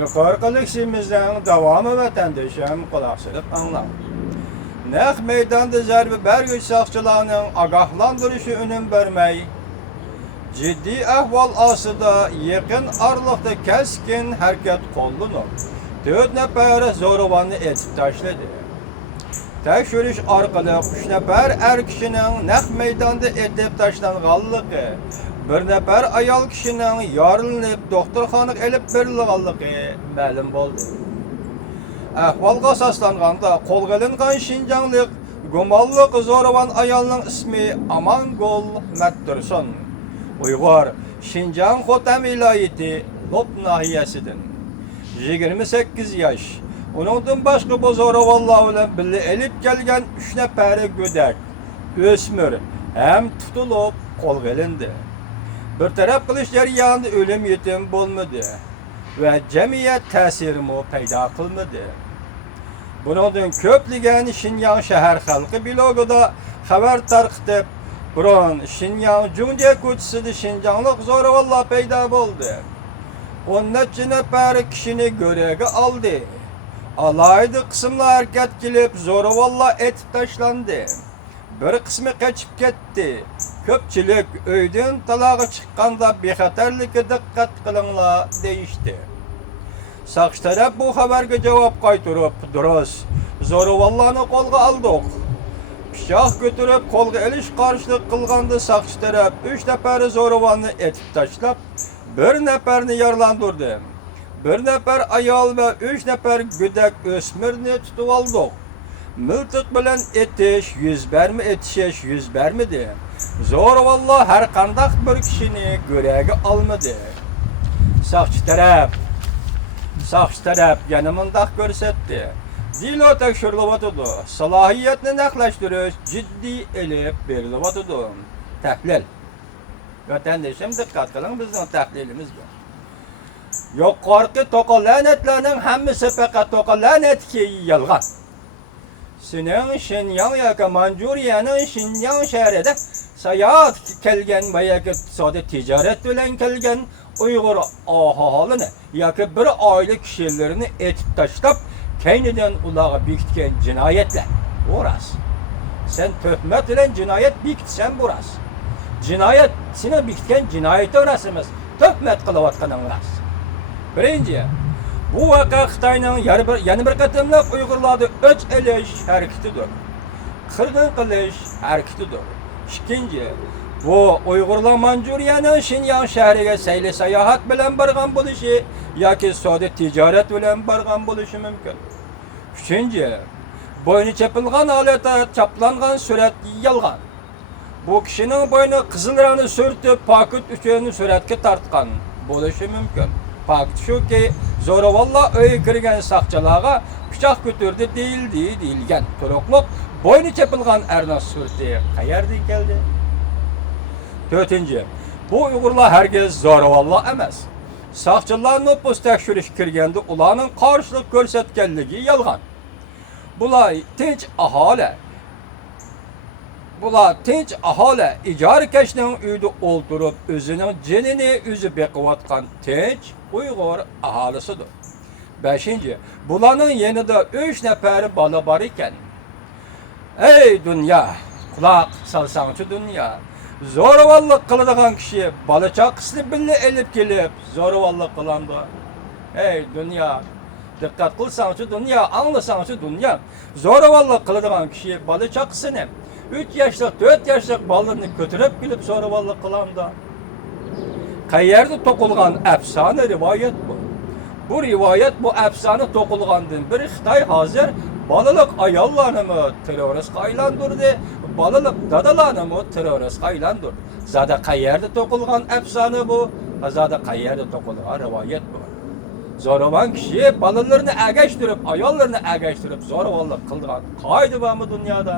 Yukarı işimizden devamı vatandaşım kulakçılık anlar. Naq meydanda zərbi bərgüç saxçılarının agahlandırışı önüm vermey, ciddi ahval asıda yakın arlıqda keskin hareket qollunub, 4 nəfər zorovanı etib taşladı. Tekşürüş arqılıq 3 nəfər kişinin naq meydanda etib taşlanğanlığı, 1 nəfər ayal kişinin yarılınıb doktorxanıq elib verilğanlığı məlum oldu. Ahvalga asaslanğanda qolga ilingan Şinjanlıq Gumallıq zoravan ayalının ismi Amangol Mattursun. Uyghur Şinjan Xotam vilayeti Lop nahiyesidir. 28 yaş. Onundan başqa bu zoravanlar bilan birga elib kelgan 3 nəfəri gödək, ösmür hem tutulub qolga ilindi. Bir taraf qilish jarayonida ölüm yetim bo'lmadi ve cemiyet tesirimi payda qilmadi. Bundan köpligen Şinjan şehir halkı blogida xabar tarqitib, buron Şinjan Junje ko'chisida Şinjanlik zo'ravonlar paydo bo'ldi. 10 necha nafar kishini go'raga oldi. Alayda qismlar hareket qilib zo'ravonlar etib tashlandi. Bir qismi qochib ketdi. Ko'pchilik uydan talog'i chiqqanda bexatarlikka diqqat qilinglar deyishdi. Saqchi taraf bu xabarga javob qaytarib, durust, zo'ravonlarni qo'lga oldik. Pichoq ko'tarib qo'lga ilish qarshilik qilganda saqchi taraf 3 nafar zo'ravonni etib tashlab, 1 nafarni yaralandirdi. 1 nafar ayol va 3 nafar go'dak o'smirni tutib oldik. Miltiq bilan etish yuz bermi, etishish yuz bermidi. Zo'ravonlar har qanday bir kishini go'raga olmadi. Saqchi taraf yana mundaq ko'rsatdi. Dilo tekshirilyapti. Salohiyatni aniqlashtirish jiddiy elib berilyapti. Tahlil. Vatandoshim diqqat qiling bizning tahlilimizga. Yuqorqi to'qolanatlarning hammasi faqat to'qolanatga yolg'on. Sening Şinjan yoki Manjuriyaning Şinjan shahrida sayohat kelgan va yoki iqtisodiy tijorat bilan kelgan Uyg'ur aholini yoki bir oila kishilarini etib tashlab, keynidan ularga bekitgan jinoyatlar. O'ras. Sen tuhmat bilan jinoyat bekitsan bo'ras. Jinoyat seni bekitgan jinoyat o'ras emas, tuhmat qilayotganing o'ras. Birinchi, bu vaqa Xitoyning yana bir qatimliq Uyg'urlarni o'ch elish harakatidir. Qirg'in qilish harakatidir. Ikkinchi, bu Uyg'urlar Manjuriyaning Şinjan shahriga sayli sayohat bilan borgan bo'lishi yoki sodi tijorat bilan borgan bo'lishi mumkin. Uchinchi, bo'yni chapilgan holatda chaplangan surat yolg'on. Bu kishining bo'yni qizil rangni surtib, pakut uchun suratga tortgan bo'lishi mumkin. Fakt shuki, zo'ravonlar uyga kirgan saqchilarga pichoq ko'tardi deyilgan. To'liqliq bo'yni chapilgan erning surati qayerdan keldi? 4. Bu Uyg'urlar hargiz zo'ravonlar emas. Saqchilar nopus tekshirish kirganda ularning qarshilik ko'rsatganligi yolg'on. Bular tinch aholi ijarkashning uyida o'ltirib, o'zining jinini o'zi beqiyotgan tinch Uyg'ur aholisidir. 5. Bularning yanida 3 nafari bola bor ekan. Ey dunyo, quloq solsangchi dunyo. Zo'ravonlik qiladigan kishi bola chaqasini birga elib kelib, zo'ravonlik qiladi. Ey dunyo, diqqat qilsangchi dunyo, anglasangchi dunyo. Zo'ravonlik qiladigan kishi bola chaqasini 3 yoshlik, 4 yoshlik bolalarni ko'tarib kelib zo'ravonlik qiladi. Qayerda to'qilgan afsona rivoyat bu. Bu rivoyat bu afsona to'qilgandan biri Xitoy hozir balalik ayollarni terroristga aylantirdi, balalik dadalarni terroristga aylantirdi. Zada qayerda to'qilgan afsona bu, zada qayerda to'qilgan rivoyat bu. Zo'ravon kishi balalarni agashtirib, ayollarni agashtirib zo'ravonlik qilgan qoida bormi dunyoda?